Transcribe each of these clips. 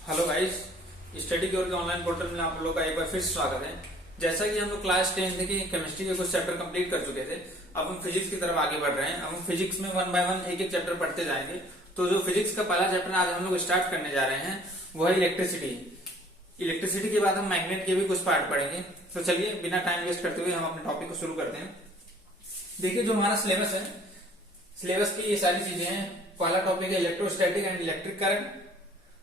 Hello guys, study cure के online portal में आप लोगों का एक बार फिर से स्वागत है। जैसा कि हम लोग क्लास 10 की केमिस्ट्री के कुछ चैप्टर कंप्लीट कर चुके थे, अब हम फिजिक्स की तरफ आगे बढ़ रहे हैं। अब हम फिजिक्स में वन बाय वन एक एक चैप्टर पढ़ते जाएंगे। तो जो फिजिक्स का पहला चैप्टर आज हम लोग स्टार्ट करने जा रहे हैं वो है इलेक्ट्रिसिटी। इलेक्ट्रिसिटी के बाद हम मैग्नेट के भी कुछ पार्ट पढ़ेंगे। तो चलिए बिना टाइम वेस्ट करते हुए हम अपने टॉपिक को शुरू करते हैं। देखिए, जो हमारा सिलेबस है, सिलेबस की ये सारी चीजें हैं। पहला टॉपिक है इलेक्ट्रोस्टैटिक एंड इलेक्ट्रिक करंट,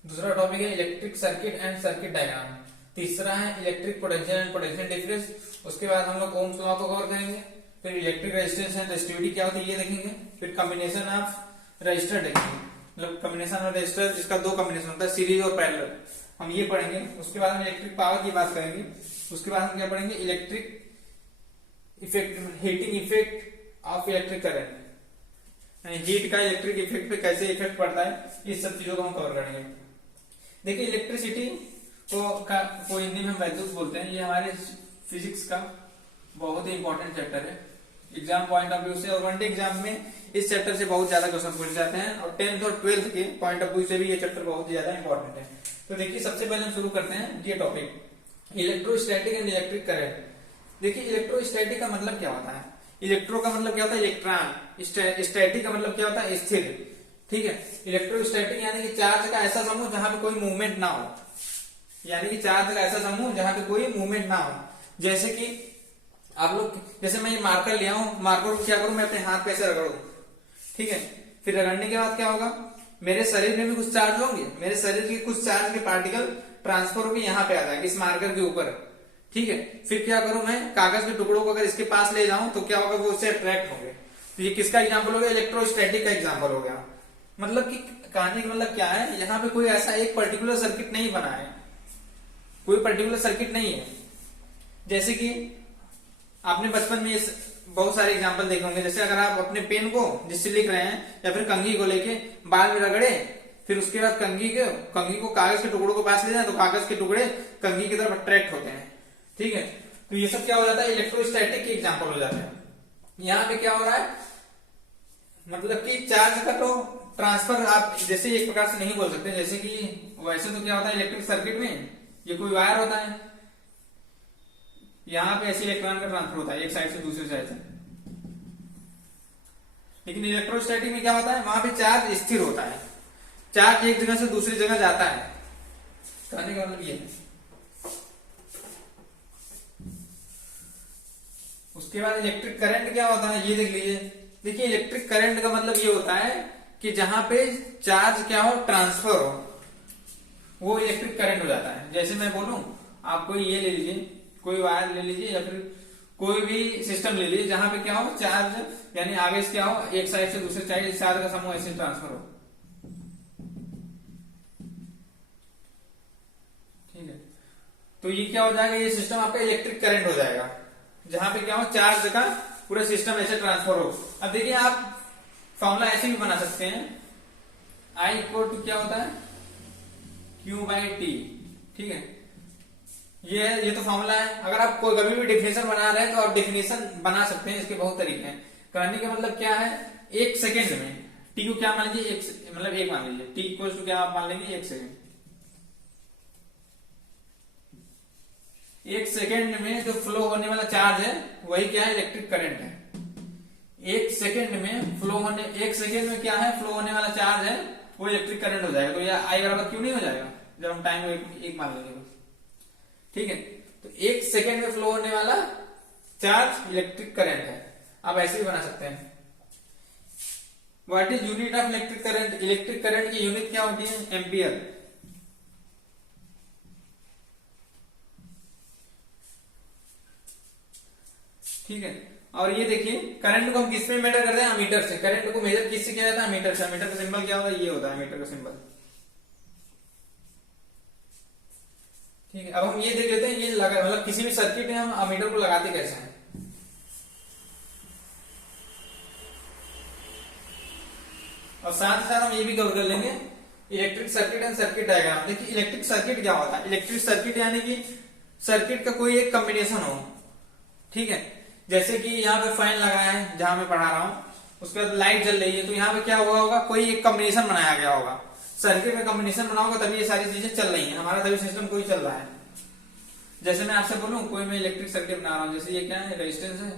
दूसरा टॉपिक है electric circuit and circuit diagram, तीसरा है electric potential and potential difference. उसके बाद हम लोग ओम्स लॉ को कवर करेंगे, फिर इलेक्ट्रिक रेजिस्टेंस एंड रेजिस्टिविटी क्या होती है ये देखेंगे, फिर कॉम्बिनेशन ऑफ रजिस्टर देखेंगे, मतलब कॉम्बिनेशन ऑफ रजिस्टर, इसका दो कॉम्बिनेशन होता है, सीरीज और पैरेलल, हम ये पढ़ेंगे। उसके बाद हम इलेक्ट्रिक पावर की बात करेंगे। उसके बाद हम क्या पढ़ेंगे, electric effect, heating effect of electric current, heat का इलेक्ट्रिक इफेक्ट पे कैसे इफेक्ट पड़ता है, इस सब चीजों को हम कवर करेंगे। देखिए, इलेक्ट्रिसिटी को हिंदी में हम वैद्युत बोलते हैं। ये हमारे फिजिक्स का बहुत ही इंपॉर्टेंट चैप्टर है एग्जाम पॉइंट ऑफ व्यू से, और वनडे एग्जाम में इस चैप्टर से बहुत ज्यादा क्वेश्चन पूछे जाते हैं, और 10th और 12th के पॉइंट ऑफ व्यू से भी ये चैप्टर बहुत ज्यादा इंपॉर्टेंट है। तो देखिए, सबसे पहले हम शुरू करते हैं ये topic, electrostatic and electric current. देखिए, इलेक्ट्रोस्टैटिक का मतलब क्या होता है, इलेक्ट्रो का मतलब क्या होता है इलेक्ट्रॉन, स्टैटिक का मतलब क्या होता है स्थिर। ठीक है, इलेक्ट्रोस्टैटिक यानी कि चार्ज का ऐसा समूह जहां पे कोई मूवमेंट ना हो, यानी कि चार्ज का ऐसा समूह जहां पे कोई मूवमेंट ना हो। जैसे कि आप लोग, जैसे मैं ये मार्कर लिया हूं, मार्कर को क्या करूं, मैं अपने हाथ पे ऐसे रगड़ूं, ठीक है, फिर रगड़ने के बाद क्या होगा, मेरे शरीर में भी कुछ चार्ज होंगे, मेरे शरीर के कुछ चार्ज के पार्टिकल ट्रांसफर होकर यहाँ पे आ जाएंगे इस मार्कर के ऊपर। ठीक है, फिर क्या करूं, मैं कागज के टुकड़ों को अगर इसके पास ले जाऊं तो क्या होगा, वो उससे अट्रैक्ट होंगे। तो ये किसका एग्जाम्पल हो गया, इलेक्ट्रोस्टैटिक का एग्जाम्पल हो गया। मतलब कि कहानी का मतलब क्या है, यहाँ पे कोई ऐसा एक पर्टिकुलर सर्किट नहीं बना है, कोई पर्टिकुलर सर्किट नहीं है। जैसे कि आपने बचपन में बहुत सारे एग्जांपल देखे होंगे, जैसे अगर आप अपने पेन को जिससे लिख रहे हैं या फिर कंघी को लेके बाल में रगड़े, फिर उसके बाद कंघी को कागज के टुकड़ों को पास ले जाए तो कागज के टुकड़े कंघी की तरफ अट्रैक्ट होते हैं। ठीक है, तो ये सब क्या हो जाता है, इलेक्ट्रोस्टैटिक के एग्जाम्पल हो जाते हैं। यहाँ पे क्या हो रहा है, मतलब कि चार्ज का तो ट्रांसफर आप जैसे एक प्रकार से नहीं बोल सकते, जैसे कि वैसे तो क्या होता है इलेक्ट्रिक सर्किट में, ये कोई वायर होता है, यहाँ पे ऐसे इलेक्ट्रॉन का ट्रांसफर होता है एक साइड से दूसरी साइड से। लेकिन इलेक्ट्रोस्टैटिक में क्या होता है, वहां पे चार्ज स्थिर होता है, चार्ज एक जगह से दूसरी जगह जाता है। कहने का मतलब ये है। उसके बाद इलेक्ट्रिक करंट क्या होता है, ये देख लीजिए। देखिए, इलेक्ट्रिक करंट का मतलब ये होता है कि जहां पे चार्ज क्या हो, ट्रांसफर हो, वो इलेक्ट्रिक करंट हो जाता है। जैसे मैं बोलूं, आप कोई ये ले लीजिए, कोई वायर ले लीजिए या फिर कोई भी सिस्टम ले लीजिए जहां पे क्या हो, चार्ज यानी आगे से क्या हो, एक साइड से दूसरे साइड चार्ज का समूह ऐसे ट्रांसफर हो। ठीक है, तो ये क्या हो जाएगा, ये सिस्टम आपका इलेक्ट्रिक करंट हो जाएगा, जहां पे क्या हो, चार्ज का पूरा सिस्टम ऐसे ट्रांसफर हो। अब देखिए, आप फॉर्मूला ऐसे भी बना सकते हैं, I इक्वल टू क्या होता है, Q/T। ठीक है, ये तो फॉर्मूला है। अगर आप कोई कभी भी डेफिनेशन बना रहे हैं तो आप डेफिनेशन बना सकते हैं, इसके बहुत तरीके हैं। कहने का मतलब क्या है, एक सेकेंड में टी को क्या मान लीजिए, मतलब एक मान लीजिए, टी इक्वल टू क्या आप मान लेंगे, एक सेकेंड। एक सेकेंड में जो फ्लो होने वाला चार्ज है वही क्या है, इलेक्ट्रिक करंट है। एक सेकेंड में फ्लो होने, एक सेकेंड में क्या है, फ्लो होने वाला चार्ज है वो इलेक्ट्रिक करंट हो जाएगा। तो यह आई बराबर क्यों नहीं हो जाएगा, जब हम टाइम को एक मान लेंगे। ठीक है, तो एक सेकेंड में फ्लो होने वाला चार्ज इलेक्ट्रिक करंट है। आप ऐसे भी बना सकते हैं। What is unit of electric current, electric current की यूनिट क्या होती है, एम्पियर। ठीक है, और ये देखिए, करंट को हम किस में मेजर करते हैं, अमीटर से। करंट को मेजर किससे किया जाता है, अमीटर से। अमीटर का सिंबल क्या होता है, ये होता है अमीटर का सिंबल। ठीक है, अब हम ये देख लेते हैं, ये लगा, मतलब किसी भी सर्किट में हम अमीटर को लगाते कैसे हैं। और साथ ही साथ हम ये भी कवर कर लेंगे electric circuit and circuit diagram. देखिए, इलेक्ट्रिक सर्किट क्या होता है, इलेक्ट्रिक सर्किट यानी कि सर्किट का कोई एक कॉम्बिनेशन हो। ठीक है, जैसे कि यहाँ पे फैन लगाया है जहां मैं पढ़ा रहा हूं, उसके बाद लाइट जल रही है, तो यहाँ पे क्या हुआ होगा, कोई एक कॉम्बिनेशन बनाया गया होगा। सर्किट का कॉम्बिनेशन बनाओगे तभी ये सारी चीजें चल रही हैं, हमारा तभी सिस्टम कोई चल रहा है। जैसे मैं आपसे बोलूं कोई मैं इलेक्ट्रिक सर्किट बना रहा हूं, जैसे ये क्या है, रेजिस्टेंस है,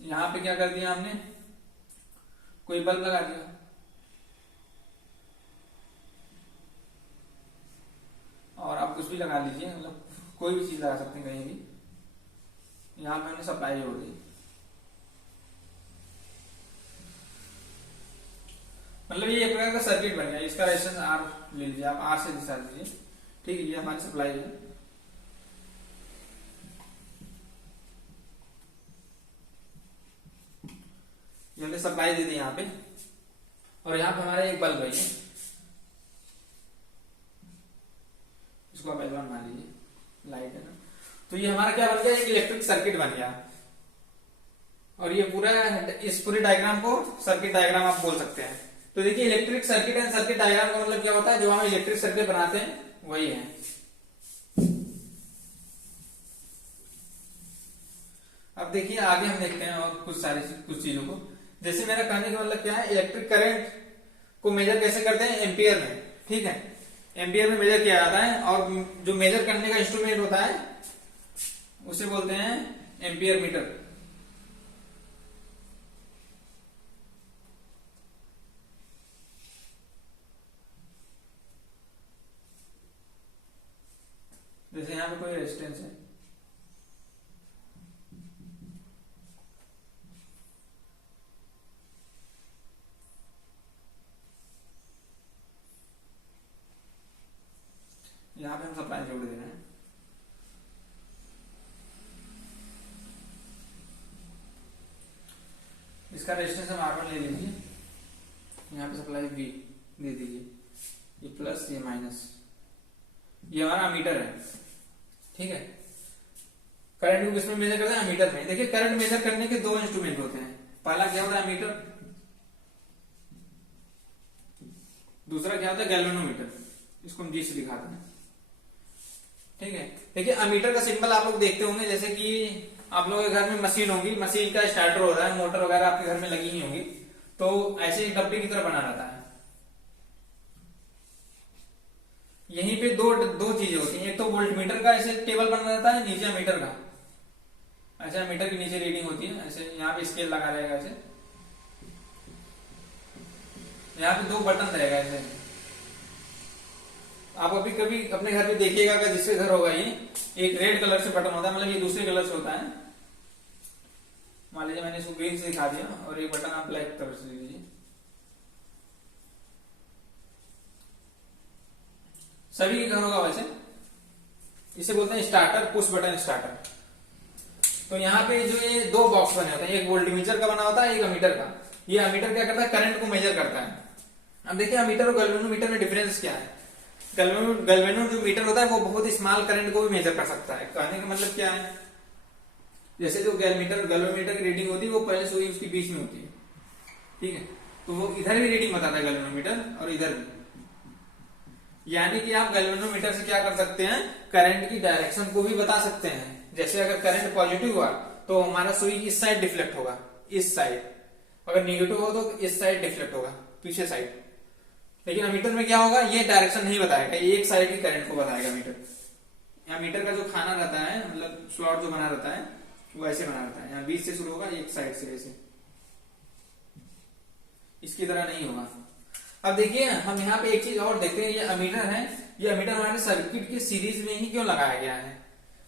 यहां पे क्या कर दिया हमने, कोई बल्ब लगा दिया, और आप कुछ भी लगा लीजिए, मतलब कोई भी चीज लगा सकते हैं कहीं भी, यहां पे हमने सप्लाई जोड़ दी, मतलब ये एक प्रकार का सर्किट बन गया। इसका रेजिस्टेंस आर ले लीजिए, आप आर से दिखा दीजिए, ठीक है, ये हमारी सप्लाई है। ये हमने सप्लाई दे दी यहाँ पे, और यहाँ पे हमारा एक बल्ब है, इसको आप L1 मान लीजिए, लाइट है ना। तो ये हमारा क्या बन गया, एक इलेक्ट्रिक सर्किट बन गया। और ये पूरा, इस पूरे डायग्राम को सर्किट डायग्राम आप बोल सकते हैं। तो देखिए electric circuit and circuit diagram का मतलब क्या होता है, जो हम इलेक्ट्रिक सर्किट बनाते हैं वही है। अब देखिए आगे हम देखते हैं और कुछ चीजों को। जैसे मेरा कहने का मतलब क्या है, इलेक्ट्रिक करंट को मेजर कैसे करते हैं, एम्पियर में, ठीक है, एम्पियर में मेजर किया जाता है, और जो मेजर करने का इंस्ट्रूमेंट होता है उसे बोलते हैं एम्पियर मीटर। जैसे यहां पे कोई रेजिस्टेंस है, यहां पे हम सप्लाई जोड़ दे रहे हैं, इसका रेजिस्टेंस हम R1 ले लीजिए, यहाँ पे सप्लाई V दे दीजिए, ये प्लस ये माइनस, ये हमारा अमीटर है, ठीक है। करंट को किसमें मेजर करते हैं, अमीटर में। देखिए करंट मेजर करने के दो इंस्ट्रूमेंट होते हैं, पहला क्या होता है अमीटर, दूसरा क्या होता है गैल्वेनोमीटर, इसको हम G से दिखाते हैं, ठीक है। देखिए अमीटर का सिंबल आप लोग देखते होंगे, जैसे कि आप लोगों के घर में मशीन होगी, मशीन का स्टार्टर होता है, मोटर वगैरह आपके घर में लगी ही होंगी, तो ऐसे एक डब्बे की तरह बना रहता है। यहीं पे दो चीजें होती हैं, एक तो वोल्ट मीटर का ऐसे टेबल बना रहता है, नीचे मीटर का, ऐसे मीटर के नीचे रीडिंग होती है, ऐसे यहाँ पे स्केल लगा रहेगा, ऐसे यहाँ पे दो बटन रहेगा ऐसे। आप अभी कभी अपने घर पे देखिएगा, अगर जिसके घर होगा ये, एक रेड कलर से बटन होता है, मतलब ये दूसरे कलर से होता है, मान लीजिए मैंने इसको ग्रीन से दिखा दिया, और एक बटन आप ब्लैक कलर से ले लीजिए। सभी के घर होगा वैसे, इसे बोलते हैं स्टार्टर, पुश बटन स्टार्टर। तो यहाँ पे जो ये दो बॉक्स बने होते हैं, एक वोल्टमीटर का बना होता है, एक अमीटर का। ये अमीटर क्या करता है, करंट को मेजर करता है। अब देखिए अमीटर और गैल्वेनोमीटर में डिफरेंस क्या है। गैल्वेनो जो मीटर होता है वो बहुत स्मॉल करंट को भी मेजर कर सकता है। कहने का मतलब क्या है, जैसे जो गैल्वेनोमीटर की रीडिंग होती है वो पहले सुई उसके बीच में होती है, ठीक है, तो वो इधर भी रीडिंग बताता है गैल्वेनोमीटर, और इधर भी। यानी कि आप गैल्वेनोमीटर से क्या कर सकते हैं, करंट की डायरेक्शन को भी बता सकते हैं। जैसे अगर करंट पॉजिटिव हुआ तो हमारा सुई इस साइड डिफ्लेक्ट होगा, इस साइड, अगर निगेटिव हो तो इस साइड डिफ्लेक्ट होगा, पीछे साइड। लेकिन अमीटर में क्या होगा, ये डायरेक्शन नहीं बताएगा, एक साइड की करंट को बताएगा मीटर। यहाँ मीटर का जो खाना रहता है, मतलब स्लॉट जो बना रहता है वो ऐसे बना रहता है, यहाँ बीच से शुरू होगा, एक साइड से ऐसे, इसकी तरह नहीं होगा। अब देखिए हम यहाँ पे एक चीज और देखते हैं, ये अमीटर है, ये अमीटर हमारे सर्किट के सीरीज में ही क्यों लगाया गया है,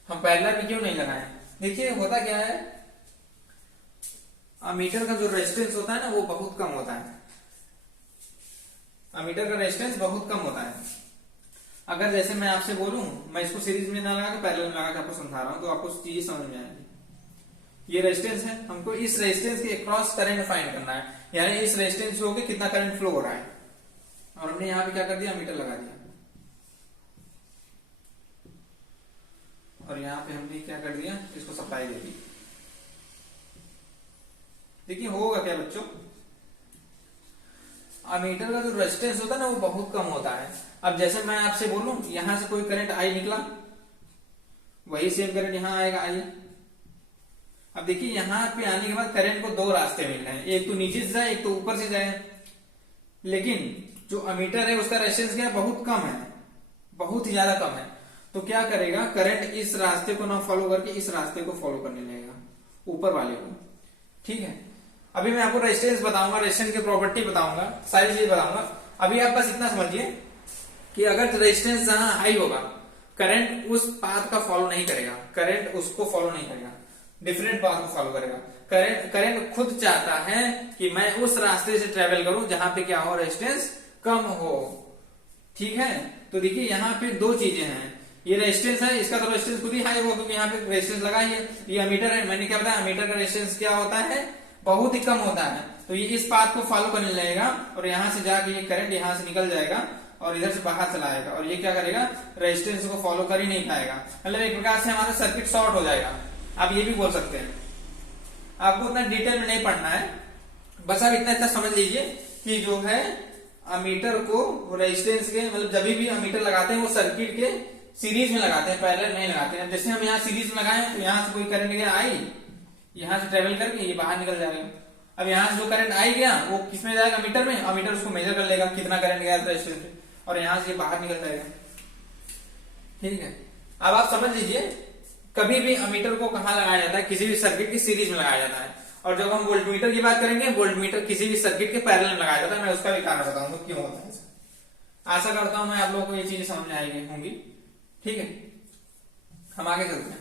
हम पैरेलल में क्यों नहीं लगाए। देखिए होता क्या है, अमीटर का जो रेजिस्टेंस होता है ना वो बहुत कम होता है, अमीटर का रेजिस्टेंस बहुत कम होता है। अगर जैसे मैं आपसे बोलूं, मैं इसको सीरीज में ना लगा के पैरेलल में लगा के आपको समझा रहा हूं, तो आपको चीजें समझ में आएगी। ये रेजिस्टेंस है, हमको इस रेजिस्टेंस के अक्रॉस करंट फाइंड करना है, यानी इस रेजिस्टेंस से होकर कितना करंट फ्लो हो रहा है, और हमने यहाँ पे क्या कर दिया, मीटर लगा दिया, और यहाँ पे हमने क्या कर दिया, इसको सप्लाई दे दी। देखिए होगा क्या बच्चों, अमीटर का जो रेजिस्टेंस होता है ना वो बहुत कम होता है। अब जैसे मैं आपसे बोलूं, यहां से कोई करंट आई निकला, वही सेम करंट यहां आएगा, आई। अब देखिए यहां पे आने के बाद करंट को दो रास्ते मिल रहे हैं, एक तो नीचे से जाए, एक तो ऊपर से जाए। लेकिन जो अमीटर है उसका रेजिस्टेंस क्या है, बहुत कम है, बहुत ही ज्यादा कम है। तो क्या करेगा, करंट इस रास्ते को ना फॉलो करके इस रास्ते को फॉलो करने लगेगा, ऊपर वाले को। ठीक है, अभी मैं आपको रेजिस्टेंस बताऊंगा, रेजिस्टेंस की प्रॉपर्टी बताऊंगा, सारी चीज बताऊंगा। अभी आप बस इतना समझिए कि अगर रेजिस्टेंस जहां हाई होगा, करंट उस पाथ का फॉलो नहीं करेगा, करंट उसको फॉलो नहीं करेगा, डिफरेंट पाथ को फॉलो करेगा। करंट खुद चाहता है कि मैं उस रास्ते से ट्रेवल करूं जहां पे क्या हो, रेजिस्टेंस कम हो। ठीक है, तो देखिए यहाँ पे दो चीजें हैं, ये रेजिस्टेंस है, इसका तो रेजिस्टेंस खुद ही हाई होगा क्योंकि यहाँ पे रेजिस्टेंस लगा ही है। ये अमीटर है, मैंने क्या बताया, अमीटर का रेजिस्टेंस क्या होता है, बहुत ही कम होता है। तो ये इस पाथ को फॉलो करने लगेगा और यहाँ से जाके ये करंट यहाँ से निकल जाएगा और इधर से बाहर चला आएगा, और ये क्या करेगा, रेजिस्टेंस को फॉलो कर ही नहीं पाएगा। मतलब एक प्रकार से हमारा सर्किट शॉर्ट हो जाएगा, आप ये भी बोल सकते हैं। आपको उतना डिटेल में नहीं पढ़ना है, बस आप इतना समझ लीजिए कि जो है अमीटर को रेजिस्टेंस के, मतलब जब भी अमीटर लगाते हैं वो सर्किट के सीरीज में लगाते हैं, पैरेलल नहीं लगाते हैं। जैसे हम यहाँ सीरीज में लगाए तो यहाँ से कोई करंट गया आई, यहाँ से ट्रेवल करके ये बाहर निकल जाएगा। अब यहाँ से जो करंट आई गया वो किसमें जाएगा, अमीटर में, अमीटर उसको मेजर कर लेगा कितना करंट गया रेजिस्टेंस में, और यहाँ से बाहर निकल जाएगा। ठीक है, अब आप समझ लीजिए कभी भी अमीटर को कहाँ लगाया जाता है, किसी भी सर्किट की सीरीज में लगाया जाता है। और जब हम वोल्टमीटर की बात करेंगे, वोल्टमीटर किसी भी सर्किट के पैरेलल में लगाया जाता है। मैं उसका भी कारण बताऊंगा क्यों होता है ऐसा। आशा करता हूं मैं आप लोगों को ये चीजें समझ में आएगी होंगी। ठीक है, हम आगे चलते हैं।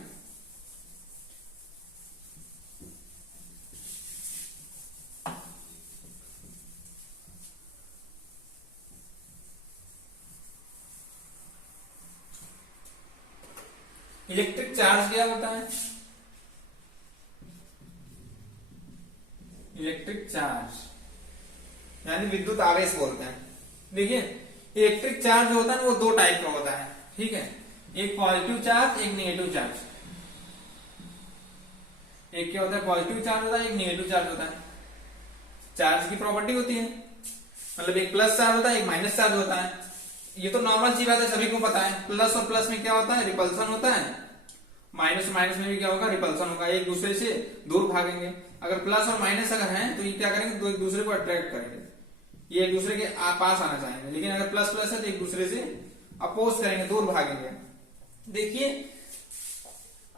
इलेक्ट्रिक चार्ज क्या होता है, इलेक्ट्रिक चार्ज यानी विद्युत आवेश बोलते हैं। देखिए इलेक्ट्रिक चार्ज जो होता है ना वो दो टाइप का होता है। ठीक है, एक पॉजिटिव चार्ज, एक नेगेटिव चार्ज। एक क्या होता है, पॉजिटिव चार्ज होता है, एक नेगेटिव चार्ज होता है। चार्ज की प्रॉपर्टी होती है, मतलब एक प्लस चार्ज होता है, एक माइनस चार्ज होता है। ये तो नॉर्मल सी बात है, सभी को पता है। प्लस और प्लस में क्या होता है, रिपल्सन होता है। माइनस माइनस में भी क्या होगा, रिपल्सन होगा, एक दूसरे से दूर भागेंगे। अगर प्लस और माइनस अगर हैं तो ये क्या करेंगे, तो एक दूसरे को अट्रैक्ट करेंगे, ये एक दूसरे के पास आना चाहेंगे। लेकिन अगर प्लस प्लस है तो एक दूसरे से अपोज करेंगे, दूर भागेंगे। देखिए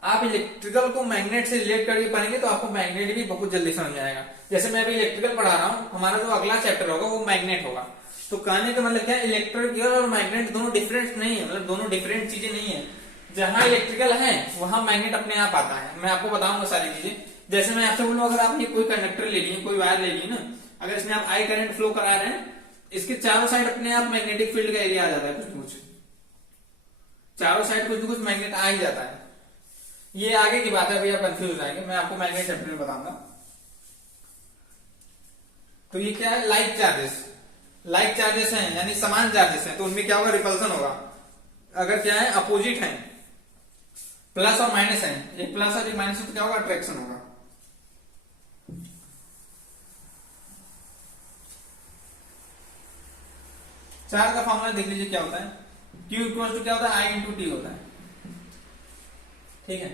आप इलेक्ट्रिकल को मैग्नेट से रिलेट करके पढ़ेंगे तो आपको मैग्नेट भी बहुत जल्दी समझ में आएगा। जैसे मैं अभी इलेक्ट्रिकल पढ़ा रहा हूँ, हमारा जो अगला चैप्टर होगा वो मैग्नेट होगा। तो कहने का मतलब क्या है, इलेक्ट्रिकल और मैग्नेट दोनों डिफरेंट नहीं है, मतलब दोनों डिफरेंट चीजें नहीं है। जहां इलेक्ट्रिकल है वहां मैग्नेट अपने आप आता है। मैं आपको बताऊंगा सारी चीजें। जैसे मैं आपसे बोलूं, अगर आप ये कोई कंडक्टर ले लिए, कोई वायर ले लिए ना, अगर इसमें आप आई करंट फ्लो करा रहे हैं, इसके चारों साइड अपने आप मैग्नेटिक फील्ड का एरिया आ जाता है, कुछ चारों साइड कुछ न कुछ मैग्नेट आ ही जाता है। ये आगे की बात है, अभी आप कंफ्यूज हो जाएंगे, मैं आपको मैग्नेट चैप्टर में बताऊंगा। तो ये क्या है, लाइक चार्जेस। लाइक चार्जेस हैं यानी समान चार्जेस हैं, तो उनमें क्या होगा, रिपल्सन होगा। अगर क्या है, अपोजिट है, प्लस और माइनस है, एक प्लस और एक माइनस है, तो क्या होगा, अट्रैक्शन होगा। चार्ज का फॉर्मूला देख लीजिए क्या होता है, Q इक्वल टू क्या होता है, I इंटू टी होता है। ठीक है,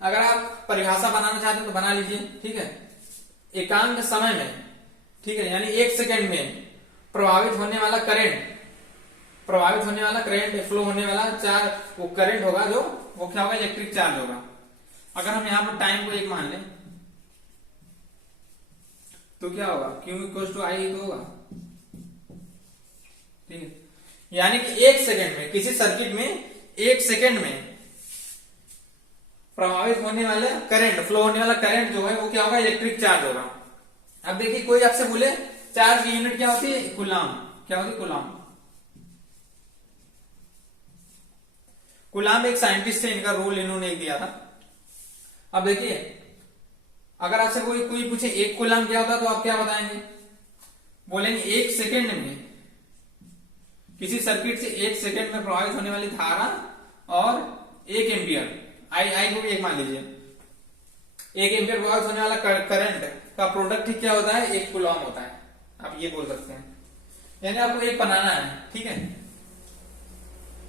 अगर आप परिभाषा बनाना चाहते हैं तो बना लीजिए। ठीक है, एकांक समय में, ठीक है, यानी एक सेकेंड में प्रभावित होने वाला करंट, फ्लो होने वाला चार्ज, वो करंट होगा जो, वो क्या होगा, इलेक्ट्रिक चार्ज होगा। अगर हम यहां पर टाइम को एक मान लें तो क्या होगा, Q इक्वल टू आई तो होगा। ठीक है, यानी कि एक सेकेंड में, किसी सर्किट में एक सेकेंड में प्रभावित होने वाला करंट, फ्लो होने वाला करंट जो है वो क्या होगा, इलेक्ट्रिक चार्ज होगा। अब देखिए कोई आपसे बोले चार्ज की यूनिट क्या होती है, कूलाम। क्या होती है, कूलाम। कूलाम एक साइंटिस्ट थे, इनका रोल इन्होंने एक दिया था। अब देखिए अगर आपसे कोई पूछे एक कूलाम क्या होता है, तो आप क्या बताएंगे, बोलेंगे एक सेकेंड में किसी सर्किट से एक सेकेंड में प्रभावित होने वाली धारा और एक एम्पियर, आई को भी एक मान लीजिए, एक एम्पियर प्रभावित होने वाला करंट का प्रोडक्ट ही क्या होता है, एक कूलॉम होता है। आप ये बोल सकते हैं, यानी आपको एक बनाना है। ठीक है,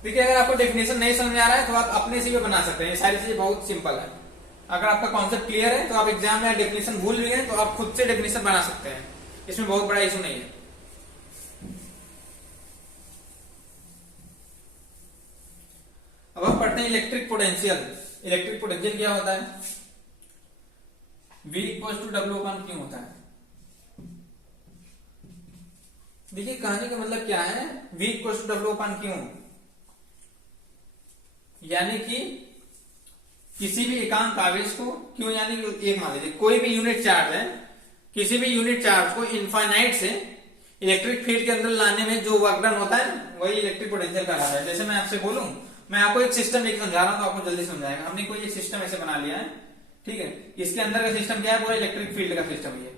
देखिए अगर आपको डेफिनेशन नहीं समझ में आ रहा है तो आप अपने से भी बना सकते हैं। ये सारी चीजें बहुत सिंपल है। अगर आपका कॉन्सेप्ट क्लियर है तो आप एग्जाम में डेफिनेशन भूल भी गए तो आप खुद से डेफिनेशन बना सकते हैं, इसमें बहुत बड़ा इशू नहीं है। पढ़ते हैं इलेक्ट्रिक पोटेंशियल। इलेक्ट्रिक पोटेंशियल क्या होता है? V equal to W upon Q होता है। देखिए कहानी का मतलब क्या है, V equal to W upon Q, यानी कि किसी भी एकांक आवेश को, क्यों यानी कि एक मान लीजिए कोई भी यूनिट चार्ज है, किसी भी यूनिट चार्ज को इनफाइनाइट से इलेक्ट्रिक फील्ड के अंदर लाने में जो वर्क डन होता है वही इलेक्ट्रिक पोटेंशियल कहलाता है। जैसे मैं आपसे बोलूं, मैं आपको एक सिस्टम एक समझा रहा हूं तो आपको जल्दी समझाएगा। हमने कोई एक सिस्टम ऐसे बना लिया है, ठीक है, इसके अंदर का सिस्टम क्या है, पूरा इलेक्ट्रिक फील्ड का सिस्टम है,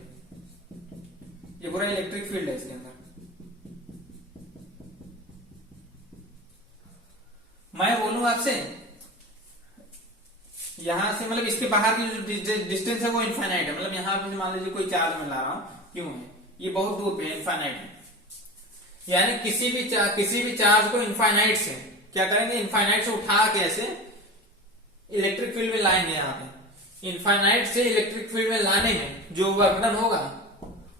ये पूरा इलेक्ट्रिक फील्ड है इसके अंदर। मैं बोलूं आपसे यहां से, मतलब इसके बाहर की जो डिस्टेंस है वो इनफाइनाइट है, मतलब यहां पे मान लीजिए कोई चार्ज मैं ला रहा हूं, क्यों है, ये बहुत दूर पे इनफाइनाइट है, यानी किसी भी चार्ज को इनफाइनाइट से क्या करेंगे, इनफाइनाइट से उठा के ऐसे इलेक्ट्रिक फील्ड में लाएंगे। यहाँ पे इनफाइनाइट से इलेक्ट्रिक फील्ड में लाने में जो वर्क डन होगा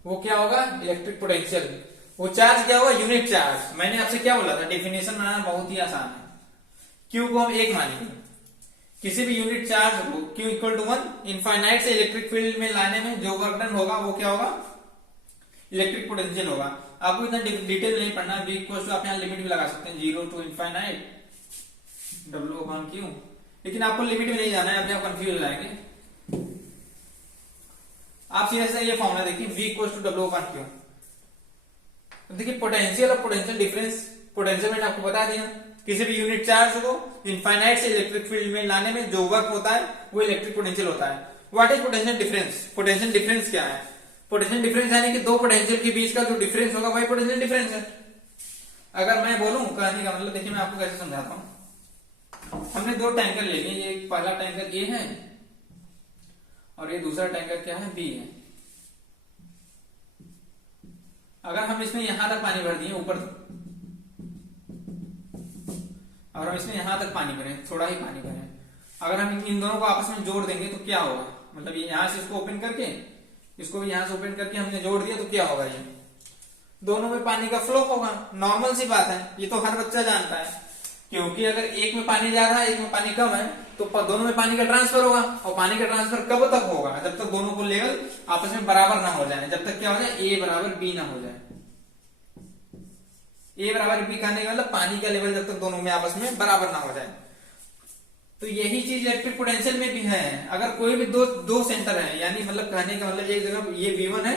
वो क्या होगा, इलेक्ट्रिक पोटेंशियल। वो चार्ज क्या होगा, यूनिट चार्ज। मैंने आपसे क्या बोला था, डेफिनेशन बनाना बहुत ही आसान है। क्यू को हम एक मानेंगे, किसी भी यूनिट चार्ज को Q इक्वल टू 1 इनफाइनाइट से इलेक्ट्रिक फील्ड में लाने में जो वर्क डन होगा वो क्या होगा, इलेक्ट्रिक पोटेंशियल होगा। आपको इतना डिटेल नहीं पढ़ना, V इक्वल टू आप यहाँ लिमिट भी लगा सकते हैं, 0 to infinite W upon Q, लेकिन आपको लिमिट में नहीं जाना है, अपने आप कंफ्यूज हो जाएंगे। आप सीधे से ये फॉर्मूला देखिए, V equal to W upon Q। देखिए पोटेंशियल और पोटेंशियल डिफरेंस, पोटेंशियल मैंने आपको बता दिया, किसी भी यूनिट चार्ज को इनफाइनाइट से इलेक्ट्रिक फील्ड में लाने में जो वर्क होता है वो इलेक्ट्रिक पोटेंशियल होता है। What is potential difference? Potential difference क्या है? पोटेंशियल डिफरेंस यानी कि दो पोटेंशियल के बीच का जो डिफरेंस होगा वही पोटेंशियल डिफरेंस है। अगर मैं बोलूं कहने का मतलब, देखिए मैं आपको कैसे समझाता हूं। हमने दो टैंकर ले लिए, ये पहला टैंकर ए है और ये दूसरा टैंकर क्या है, बी है। अगर हम इसमें यहां तक पानी भर दिए, ऊपर तक, और हम इसमें यहां तक पानी भरें, थोड़ा ही पानी भरें, अगर हम इन दोनों को आपस में जोड़ देंगे तो क्या होगा, मतलब ये यहां से इसको ओपन करके, इसको भी यहां से ओपन करके हमने जोड़ दिया तो क्या होगा, ये दोनों में पानी का फ्लो होगा। नॉर्मल सी बात है, ये तो हर बच्चा जानता है, क्योंकि अगर एक में पानी ज्यादा है एक में पानी कम है तो दोनों में पानी का ट्रांसफर होगा। और पानी का ट्रांसफर कब तक होगा, जब तक दोनों को लेवल आपस में बराबर ना हो जाए, जब तक क्या हो जाए, ए बराबर बी ना हो जाए। ए बराबर बी कहने का मतलब पानी का लेवल जब तक दोनों में आपस में बराबर ना हो जाए। तो यही चीज इलेक्ट्रिक पोटेंशियल में भी है। अगर कोई भी दो सेंटर है, यानी मतलब कहने का मतलब एक जगह ये V1 है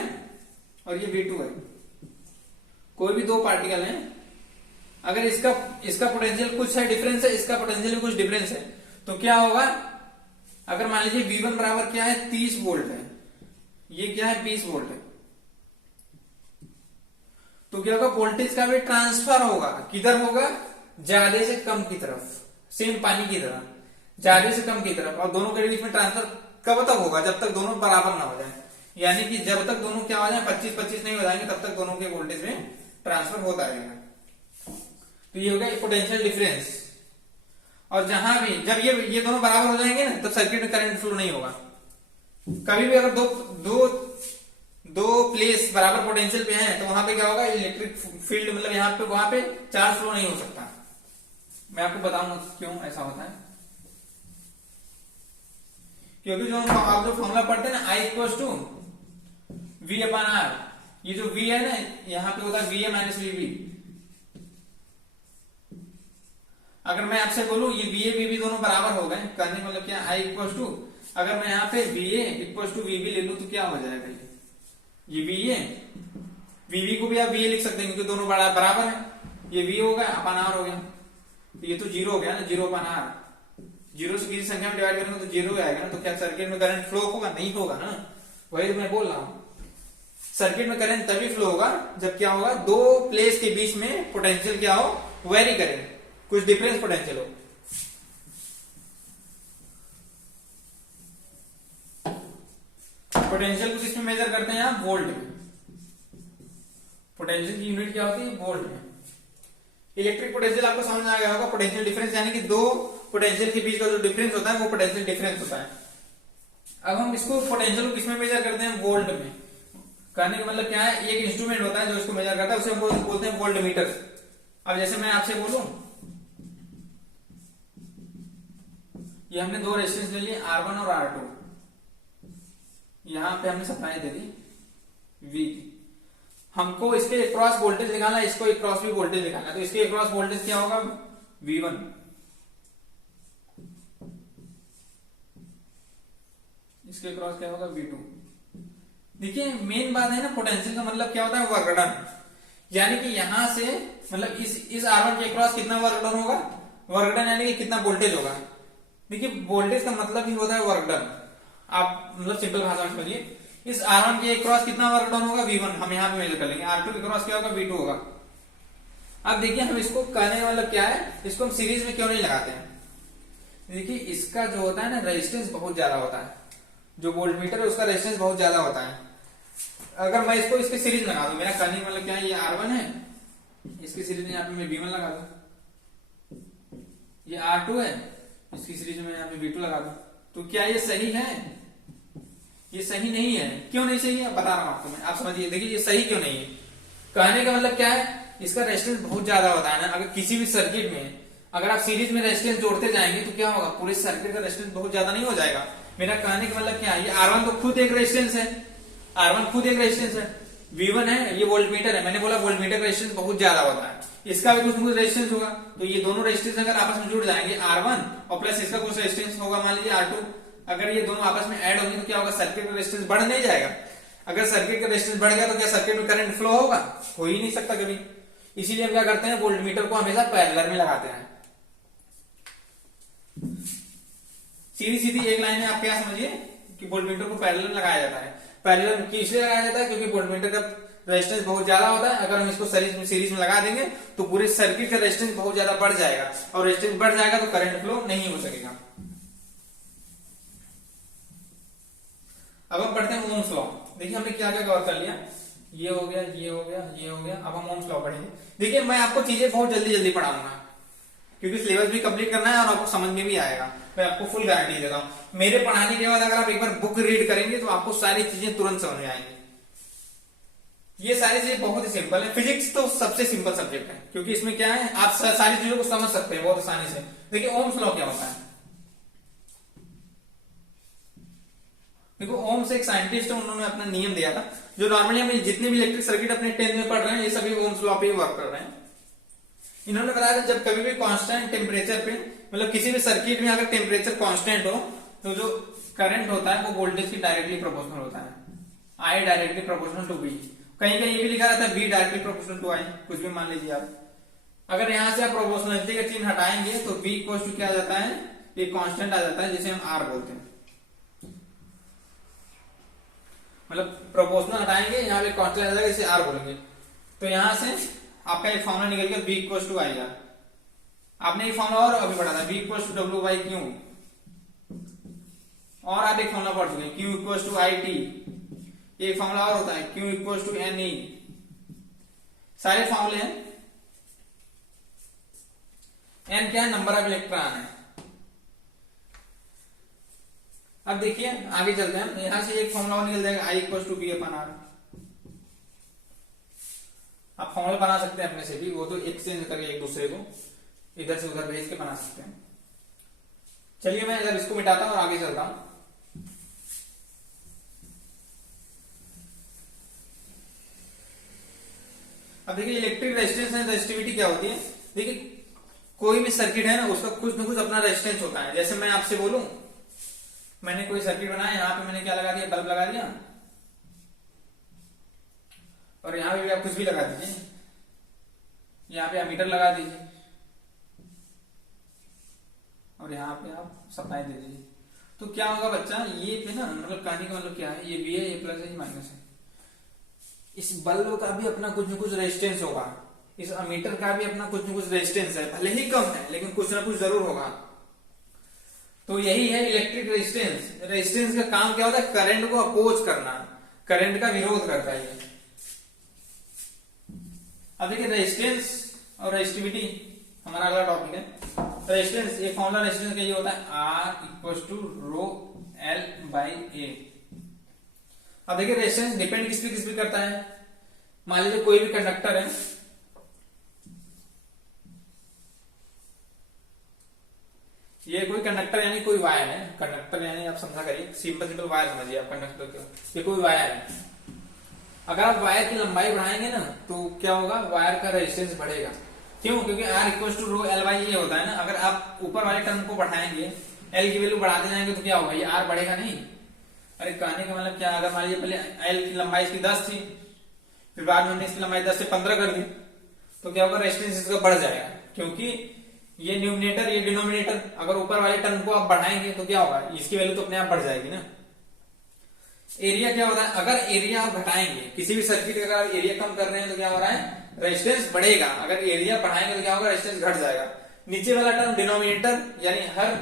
और ये V2 है, कोई भी दो पार्टिकल है, अगर इसका पोटेंशियल कुछ है डिफरेंस है, इसका पोटेंशियल भी कुछ डिफरेंस है, तो क्या होगा, अगर मान लीजिए V1 बराबर क्या है, 30 वोल्ट है, ये क्या है 20 वोल्ट है, तो क्या होगा, वोल्टेज का भी ट्रांसफर होगा। किधर होगा, ज्यादा से कम की तरफ, सेम पानी की तरह ज्यादा से कम की तरफ। और दोनों के बीच में ट्रांसफर कब तक होगा, जब तक दोनों बराबर ना हो जाए, यानी कि जब तक दोनों क्या हो जाए 25-25 नहीं हो जाएंगे तब तक दोनों के वोल्टेज में ट्रांसफर होता रहेगा। तो ये हो गया पोटेंशियल डिफरेंस। और जहां भी जब ये दोनों बराबर हो जाएंगे ना, तब सर्किट में करंट फ्लो नहीं होगा। कभी भी अगर दो प्लेस बराबर पोटेंशियल पे हैं तो वहां पे क्या होगा, इलेक्ट्रिक फील्ड, मतलब यहाँ पे वहां पे चार्ज फ्लो नहीं हो सकता। मैं आपको बताऊंगा क्यों ऐसा होता है। क्योंकि जो आप जो फॉर्मूला पढ़ते हैं ना, I equal to V upon R, ये जो V है ना, यहाँ पे होता है VA माइनस VB। अगर मैं आपसे बोलूं ये VA VB दोनों बराबर हो गए, कहने मतलब क्या, I इक्वल टू, अगर मैं यहाँ पे VA इक्वल टू VB ले लूं तो क्या हो जाएगा, ये VA, VB को भी आप VA लिख सकते हैं क्योंकि दोनों बराबर है। ये V हो गया अपॉन R हो गया, तो ये तो 0 हो गया ना, 0 अपॉन R। 0 से किसी संख्या में डिवाइड करेंगे तो 0 आएगा ना, तो क्या सर्किट में करंट फ्लो होगा, नहीं होगा ना। वही मैं बोल रहा हूं, सर्किट में करंट तभी फ्लो होगा जब क्या होगा, दो प्लेस के बीच में पोटेंशियल क्या हो, वेरी करे, कुछ डिफरेंस पोटेंशियल हो। पोटेंशियल को किसमें मेजर करते हैं आप, वोल्ट में। पोटेंशियल की यूनिट क्या होती है, वोल्ट में। इलेक्ट्रिक पोटेंशियल आपको समझ में आ गया होगा। पोटेंशियल डिफरेंस यानी कि दो पोटेंशियल के बीच का जो डिफरेंस होता है वो पोटेंशियल डिफरेंस होता है। अब हम इसको पोटेंशियल को किसमें मेजर करते हैं, वोल्ट में। कहने का मतलब क्या है, एक इंस्ट्रूमेंट होता है जो इसको मेजर करता है, उसे हम बोलते हैं वोल्ट मीटर। अब जैसे मैं आपसे बोलूं ये हमने दो रेजिस्टेंस ले लिए R1 और R2, यहां पे हमने सप्लाई दे दी V की। हमको इसके अक्रॉस वोल्टेज निकालना है, इसको अक्रॉस भी वोल्टेज निकालना है, तो इसके अक्रॉस वोल्टेज क्या होगा V1, इसके अक्रॉस क्या होगा V2। देखिए मेन बात है ना, पोटेंशियल का मतलब क्या होता है वर्क डन, यानी कि यहां से मतलब इस R1 के अक्रॉस कितना वर्क डन होगा, वर्क डन यानी कि कितना वोल्टेज होगा। देखिए वोल्टेज का मतलब ही होता है वर्क डन, आप मतलब सिंपल भाषा में समझिए, इस R1 के क्रॉस कितना वर्क डन होगा V1, हम यहां पे मेजर कर लेंगे। R2 के क्रॉस क्या होगा V2 होगा। अब देखिए हम इसको कहने का मतलब क्या है, इसको हम सीरीज में क्यों नहीं लगाते हैं। देखिए इसका जो होता है ना रेजिस्टेंस बहुत ज्यादा होता है, जो वोल्टमीटर है उसका रेजिस्टेंस बहुत ज्यादा होता है। अगर मैं इसको इसके सीरीज लगा दूं, मेरा कहने का मतलब क्या है, ये R1 है, इसकी सीरीज में यहाँ पे मैं V1 लगा दूं, ये R2 है, इसकी सीरीज में यहाँ पे V2 लगा दूं, तो क्या ये सही है, ये सही नहीं है। क्यों नहीं सही है बता रहा हूं आपको मैं, आप समझिए। देखिए ये सही क्यों नहीं है, कहने का मतलब क्या है, इसका रेजिस्टेंस बहुत ज्यादा होता है ना। अगर किसी भी सर्किट में अगर आप सीरीज में रेजिस्टेंस जोड़ते जाएंगे तो क्या होगा, पूरे सर्किट का रेजिस्टेंस बहुत ज्यादा नहीं हो जाएगा। मेरा कहने का मतलब क्या है, ये R1 तो खुद एक रेजिस्टेंस है, R1 खुद एक रेजिस्टेंस है, V1 है, ये वोल्टमीटर है। मैंने बोला वोल्टमीटर रेजिस्टेंस बहुत ज्यादा होता है, इसका भी कुछ ना कुछ रेजिस्टेंस होगा। तो ये दोनों रेजिस्टेंस अगर आपस में जुड़ जाएंगे R1 और प्लस इसका कुछ रेजिस्टेंस होगा, मान लीजिए R2, अगर ये दोनों आपस में ऐड होंगे तो क्या होगा, सर्किट का रेजिस्टेंस बढ़ नहीं जाएगा। अगर सर्किट का रेजिस्टेंस बढ़ गया तो क्या सर्किट में करंट फ्लो होगा, हो ही नहीं सकता कभी। इसीलिए हम क्या करते हैं, वोल्टमीटर को हमेशा पैरेलल में लगाते हैं। सीधी सीधी एक लाइन में आप क्या समझिए कि वोल्टमीटर को पैरेलल में लगाया जाता है। पैरेलल इसलिए लगाया जाता है क्योंकि वोल्टमीटर का रेजिस्टेंस बहुत ज्यादा होता है। अगर हम इसको सीरीज में लगा देंगे तो पूरे सर्किट का रेजिस्टेंस बहुत ज्यादा बढ़ जाएगा, और रेजिस्टेंस बढ़ जाएगा तो करंट फ्लो नहीं हो सकेगा। अब हम पढ़ते हैं ओम्स लॉ। देखिए हमने क्या क्या कवर कर लिया, ये हो गया, ये हो गया, ये हो गया। अब हम ओम्स लॉ पढ़ेंगे। देखिए मैं आपको चीजें बहुत जल्दी जल्दी पढ़ाऊंगा क्योंकि सिलेबस भी कंप्लीट करना है और आपको समझ में भी आएगा, मैं आपको फुल गारंटी देता हूं। मेरे पढ़ाने के बाद अगर आप एक बार बुक रीड करेंगे तो आपको सारी चीजें तुरंत समझ में आएंगी। ये सारी चीजें बहुत ही सिंपल है। फिजिक्स तो सबसे सिंपल सब्जेक्ट है क्योंकि इसमें क्या है, आप सारी चीजों को समझ सकते हैं बहुत आसानी से। देखिए ओम्स लॉ क्या होता है। देखो ओम्स एक साइंटिस्ट है, उन्होंने अपना नियम दिया था जो नॉर्मली हम जितने भी इलेक्ट्रिक सर्किट अपने 10th में पढ़ रहे हैं ये सभी ओम्स लॉ पे ही वर्क कर रहे हैं। इन्होंने बताया था जब कभी भी कांस्टेंट टेम्परेचर पे, मतलब किसी भी सर्किट में अगर टेम्परेचर कांस्टेंट हो तो जो करंट होता है वो वोल्टेज की डायरेक्टली प्रोपोर्शनल होता है, I directly proportional to V। कहीं कहीं ये भी लिखा रहता है V directly proportional to I, कुछ भी मान लीजिए आप। अगर यहां से आप प्रोपोर्शनलिटी का चिन्ह हटाएंगे तो V इक्वल टू क्या आ जाता है, एक कांस्टेंट आ जाता है जिसे हम R बोलते हैं। मतलब प्रोपोर्शनल हटाएंगे, यहाँ पे कांस्टेंट आ जाएगा इसे R बोलेंगे। तो यहां से आपका एक फॉर्मूला निकल गया V equal to I R। आपने एक फॉर्मूला और अभी पढ़ा था V equal to W by Q, और आप एक फॉर्मूला पढ़ चुके हैं Q equal to I T। एक फॉर्मूला और होता है Q equal to N E। सारे फॉर्मूले हैं। N क्या है, नंबर ऑफ इलेक्ट्रॉन है। अब देखिए आगे चलते हैं, यहां से एक फॉर्मूला निकल जाएगा I equal to B upon R। आप फॉर्मूला बना सकते हैं अपने से भी, वो तो एक्सचेंज करके एक दूसरे को इधर से उधर भेज के बना सकते हैं। चलिए मैं इधर इसको मिटाता हूं और आगे चलता हूं। अब देखिए इलेक्ट्रिक रेजिस्टेंस एंड रेजिस्टिविटी क्या होती है। देखिए कोई भी सर्किट है ना उसका कुछ ना कुछ अपना रेजिस्टेंस होता है। जैसे मैं आपसे बोलूं, मैंने कोई सर्किट बनाया, यहां पे मैंने क्या लगा दिया, बल्ब लगा दिया, और यहां पे भी आप कुछ भी लगा दीजिए, यहां पे मीटर लगा दीजिए, और यहाँ पे आप सप्लाई दे दीजिए। तो क्या होगा बच्चा, ये पे ना मतलब कहने का मतलब क्या है, ये V है, ये प्लस है, ये माइनस है। इस बल्ब का भी अपना कुछ न कुछ रेजिस्टेंस होगा, इस अमीटर का भी अपना कुछ न कुछ रेजिस्टेंस है, भले ही कम है लेकिन कुछ ना कुछ जरूर होगा। तो यही है इलेक्ट्रिक रेजिस्टेंस। रेजिस्टेंस का काम क्या होता है, करंट को अपोज करना, करंट का विरोध करता है। अब देखिए रेजिस्टेंस और रेजिस्टिविटी हमारा अगला टॉपिक है। रेजिस्टेंस, ये फॉर्मूला रेजिस्टेंस का ये होता है R equal to rho L by A। अब देखिए रेजिस्टेंस डिपेंड किस पे करता है। मान लीजिए कोई भी कंडक्टर है, ये कोई कंडक्टर यानी कोई वायर है, कंडक्टर यानी आप समझा करिए, सिंपल वायर समझिए आप कंडक्टर को, ये कोई वायर है। अगर आप वायर की लंबाई बढ़ाएंगे ना तो क्या होगा, वायर का रेजिस्टेंस बढ़ेगा। क्यों? क्योंकि R equal to rho L by ये होता है ना। अगर आप ऊपर वाले टर्म को बढ़ाएंगे, L की वैल्यू बढ़ाते जाएंगे तो क्या होगा, ये R बढ़ेगा नहीं। अरे कहने का मतलब क्या, अगर मान लीजिए पहले L की लंबाई इसकी 10 थी, फिर बाद में हमने इसकी लंबाई 10 से 15 कर दी, तो क्या होगा, रेजिस्टेंस इसका बढ़ जाएगा। क्योंकि ये न्यूमिनेटर ये डिनोमिनेटर, अगर ऊपर वाले टर्म को आप बढ़ाएंगे तो क्या होगा, इसकी वैल्यू तो अपने आप बढ़ जाएगी ना। एरिया क्या होता है, अगर एरिया आप घटाएंगे किसी भी सर्किट का, अगर एरिया कम कर रहे हैं तो क्या हो रहा है, रेजिस्टेंस बढ़ेगा। अगर एरिया बढ़ाएंगे तो क्या होगा, रेजिस्टेंस घट जाएगा। नीचे वाला टर्म डिनोमिनेटर यानी हर,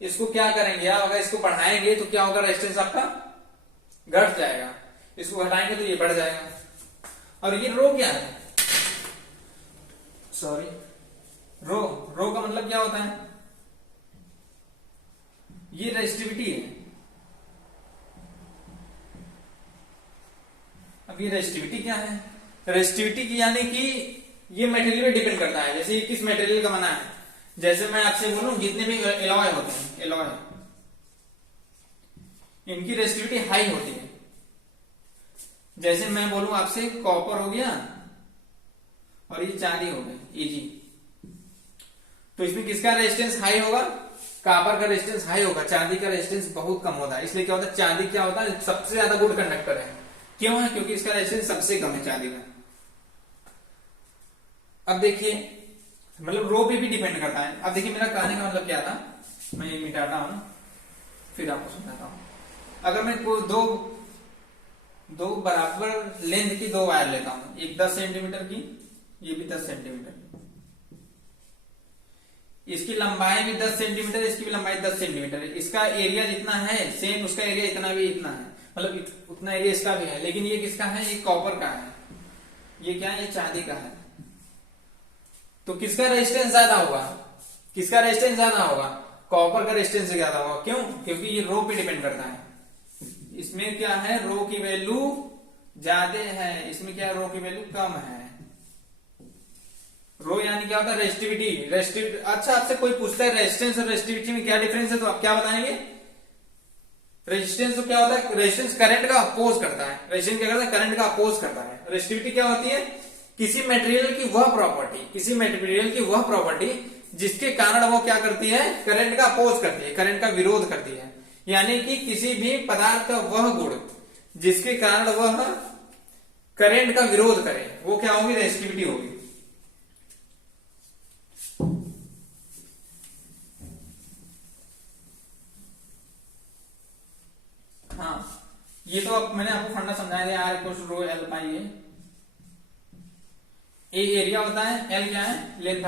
इसको क्या करेंगे आप, अगर इसको बढ़ाएंगे तो क्या होगा, रेजिस्टेंस आपका घट जाएगा, इसको घटाएंगे तो ये बढ़ जाएगा। और ये रो क्या है, सॉरी रो का मतलब क्या होता है, ये रेजिस्टिविटी है। अब ये रेजिस्टिविटी क्या है, रेजिस्टिविटी की यानी कि ये मटेरियल पे डिपेंड करता है, जैसे ये किस मटेरियल का बना है। जैसे मैं आपसे बोलूं जितने भी एलॉय होते हैं, एलॉय इनकी रेजिस्टिविटी हाई होती है। जैसे मैं बोलूं आपसे कॉपर हो गया और ये चांदी हो गई Ag, तो इसमें किसका रेजिस्टेंस हाई होगा, कॉपर का रेजिस्टेंस हाई होगा, चांदी का रेजिस्टेंस बहुत कम होता है। इसलिए क्या होता है, चांदी क्या होता है, सबसे ज्यादा गुड कंडक्टर है। क्यों है, क्योंकि इसका रेजिस्टेंस सबसे कम है चांदी का। अब देखिए मतलब रो पे भी डिपेंड करता है। अब देखिए मेरा कहने का मतलब क्या था, मैं ये मिटाता हूं फिर आपको समझाता हूं। अगर मैं कोई दो बराबर लेंथ की दो वायर लेता हूं, एक 10 सेंटीमीटर की, ये भी 10 सेंटीमीटर, इसकी लंबाई भी 10 सेंटीमीटर, इसकी भी लंबाई 10 सेंटीमीटर, इसका एरिया जितना है सेम उसका एरिया इतना भी इतना है, मतलब उतना एरिया इसका भी है। लेकिन ये किसका है, ये कॉपर का है, ये क्या है, ये चांदी का है। तो किसका रेजिस्टेंस ज्यादा होगा, किसका रेजिस्टेंस ज्यादा होगा, कॉपर का रेजिस्टेंस ज्यादा होगा। क्यों? क्योंकि ये रो पे डिपेंड करता है। इसमें क्या है, रो की वैल्यू ज्यादा है, इसमें क्या है, रो की वैल्यू कम है। रो यानी क्या होता है, रेजिस्टिविटी। अच्छा आपसे कोई पूछता है रेजिस्टेंस और रेजिस्टिविटी में क्या डिफरेंस है, तो आप क्या बताएंगे, रेजिस्टेंस तो क्या होता है, रेजिस्टेंस करंट का अपोज करता है, रेजिस्टेंस क्या करता है, करंट का अपोज करता है। रेजिस्टिविटी क्या होती है, किसी मटेरियल की वह प्रॉपर्टी, किसी मटेरियल की वह प्रॉपर्टी जिसके कारण वो क्या करती है, करंट का अपोज करती है, करंट का विरोध करती है। यानी कि किसी भी पदार्थ का वह गुण जिसके कारण वह करंट का विरोध करे, वो क्या होगी, रेजिस्टिविटी होगी। हाँ ये तो अब मैंने आपको फंडा समझाया दिया, R equal to rho L by A area होता है, L क्या है, लेंथ